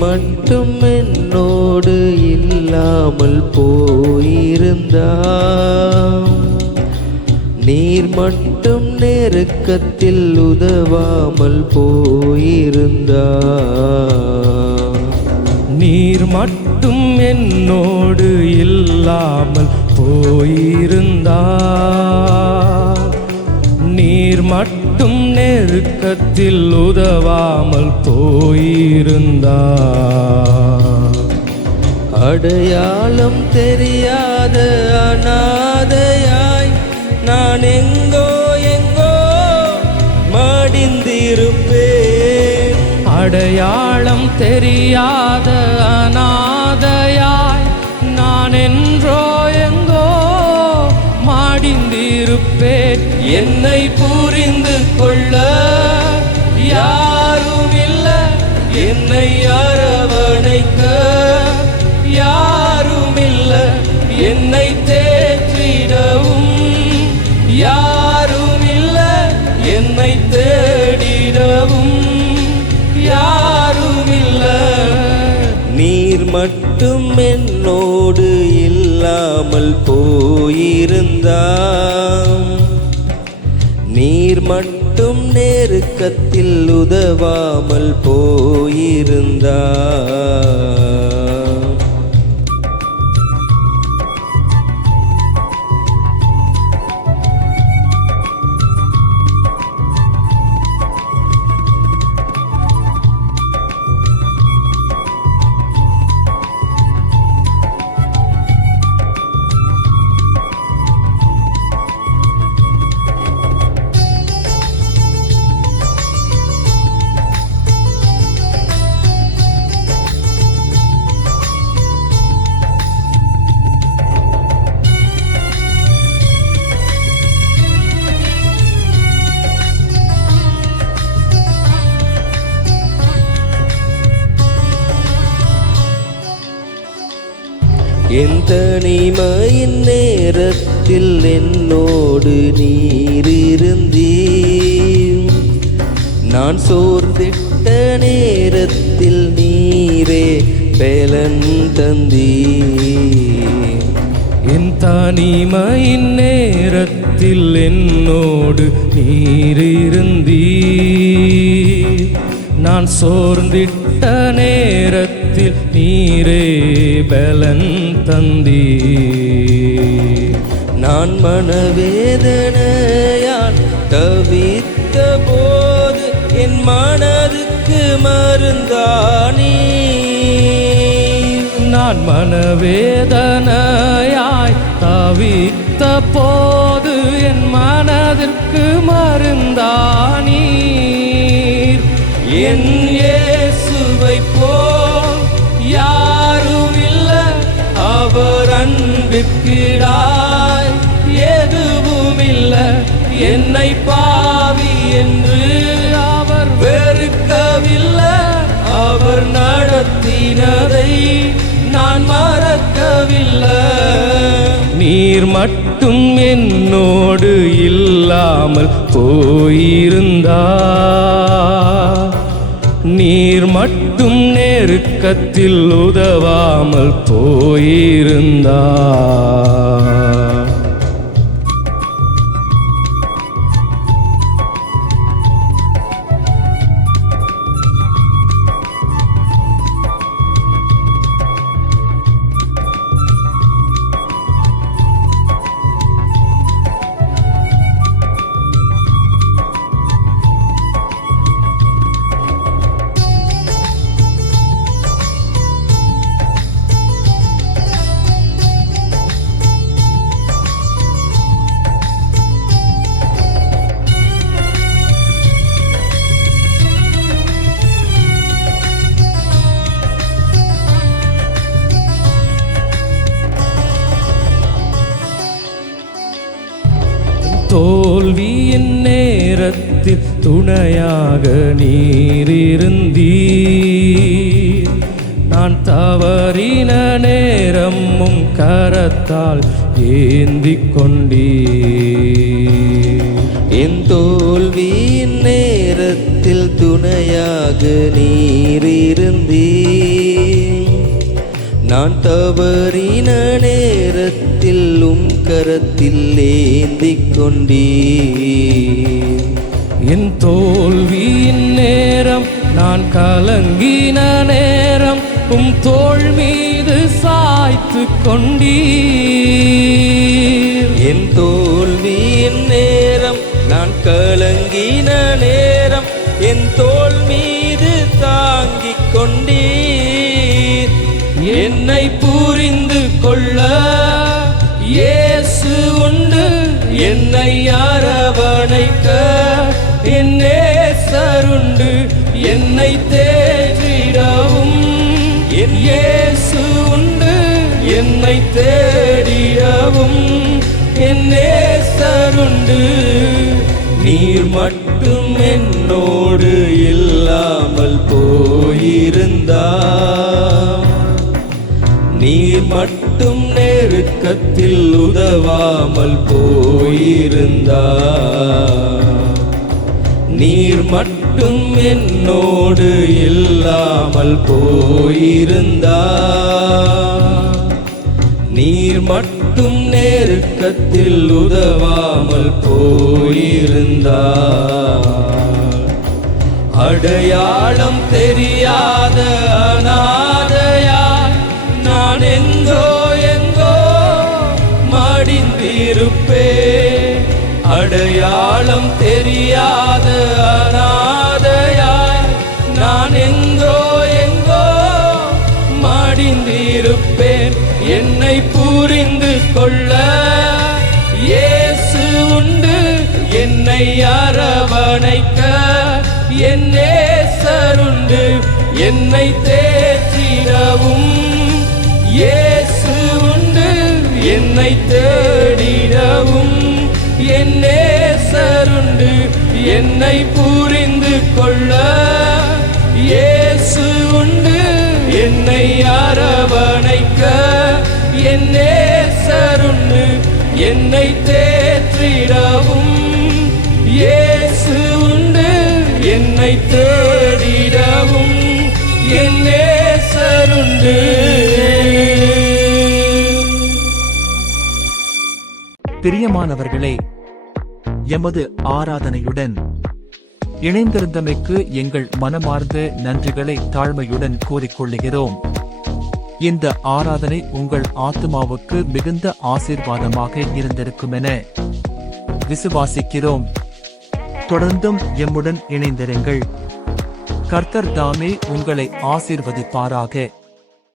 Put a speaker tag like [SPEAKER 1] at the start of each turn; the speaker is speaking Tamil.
[SPEAKER 1] மட்டும் என்னோடு இல்லாமல் போயிருந்தா நீர் மட்டும் நெருக்கத்தில் உதவாமல் போயிருந்தா
[SPEAKER 2] நீர் மட்டும் என்னோடு இல்லாமல் போயிருந்தா மட்டும் நெருக்கத்தில் உதவாமல் போயிருந்தா
[SPEAKER 1] அடையாளம் தெரியாத அநாதையாய் நான் எங்கோ எங்கோ மடிந்திருப்பேன்.
[SPEAKER 2] அடையாளம் தெரியாத அனாதையாய் அறிந்திருப்பேன்.
[SPEAKER 1] என்னை புரிந்து கொள்ள யாரும் இல்ல என்னை அரவணைக்க யாரும் இல்ல என்னை தேற்றிடவும் யாரும் இல்ல என்னை தேடிடவும் யாரும் இல்ல நீர் மட்டும் என்னோடு இல்லாமல் போயிருந்தாம். நீர் மட்டும் நெருக்கத்தில் உதவாமல் போயிருந்தா என் தனிமையின் நேரத்தில் என்னோடு நீரிருந்தீர்? நான் சோர்ந்திட்ட நேரத்தில் நீரே பலன் தந்தீர்.
[SPEAKER 2] என் தனிமையின் நேரத்தில் என்னோடு நீரிருந்தீர். நான் சோர்ந்திட்ட நேரத்தில் நீரே பலன் தந்தி
[SPEAKER 1] நான் மனவேதனையால் தவித்த போது என் மனதுக்கு மருந்தானீ
[SPEAKER 2] நான் மனவேதனையாய் தவித்த போது என் மனதிற்கு மருந்தானீர்.
[SPEAKER 1] என் ஏ அன்பிற்கிடாய் எதுவும் இல்ல என்னை பாவி என்று அவர் வெறுக்கவில்லை. அவர் நடத்தினதை நான் மறக்கவில்லை.
[SPEAKER 2] நீர் மட்டும் என்னோடு இல்லாமல் போயிருந்தா நெருக்கத்தில் உதவாமல் போயிருந்தா துணையாக நீர் நான் தவறின நேரமும் கரத்தால் ஏந்தி கொண்டீர்.
[SPEAKER 1] என் தோல்வியின் நேரத்தில் துணையாக நீர்
[SPEAKER 3] நான் தவறின நேரத்தில் உம் கரத்தில் ஏந்திக் கொண்டீர்.
[SPEAKER 2] என் தோல்வியின் நேரம் நான் கலங்கின நேரம் உம் தோல் மீது சாய்த்து கொண்டீர்.
[SPEAKER 3] என் தோல்வியின் நேரம் நான் கலங்கின நேரம் என் தோல் மீது தாங்கிக் கொண்டீர்.
[SPEAKER 1] என்னை புரிந்து கொள்ள இயேசு உண்டு என்னை அரவணைக்க என்னே சருண்டு என்னை தேடிடவும் என் இயேசு உண்டு என்னை தேடிடவும் என்னே சருண்டு
[SPEAKER 3] நீர் மட்டும் என்னோடு இல்லாமல் போயிருந்தா நீர் மட்டும் நெருக்கத்தில் உதவாமல் போயிருந்தா நீர் மட்டும் என்னோடு இல்லாமல் போயிருந்தா. நீர் மட்டும் நெருக்கத்தில் உதவாமல் போயிருந்தா.
[SPEAKER 1] அடையாளம் தெரியாத அனாதையாய் நான் எங்கோ எங்கோ மடிந்திருப்பேன். அடையாளம் தெரியாத அனாதையாய் நான் எங்கோ எங்கோ மடிந்திருப்பேன். என்னை புரிந்து கொள்ள இயேசு உண்டு. என்னை அரவணைக்க என்னே சருண்டு என்னை தேற்றிடவும் இயேசு உண்டு. என்னை தேடிடவும் என்னே நேசருண்டு என்னை புரிந்து கொள்ள. இயேசு உண்டு என்னை அரவணைக்க. என் நேசருண்டு என்னை தேற்றிடவும். இயேசு உண்டு என்னை தேடிடவும். என் நேசருண்டு.
[SPEAKER 4] பிரியமானவர்களே எமது ஆராதனையுடன். இணைந்திருந்தமைக்கு எங்கள் மனமார்ந்த நன்றிகளை தாழ்மையுடன் கூறிக்கொள்ளுகிறோம். இந்த ஆராதனை உங்கள் ஆத்மாவுக்கு மிகுந்த ஆசீர்வாதமாக இருந்திருக்கும் என விசுவாசிக்கிறோம். தொடர்ந்தும் எம்முடன் இணைந்திருங்கள். கர்த்தர் தாமே உங்களை ஆசீர்வதிப்பாராக.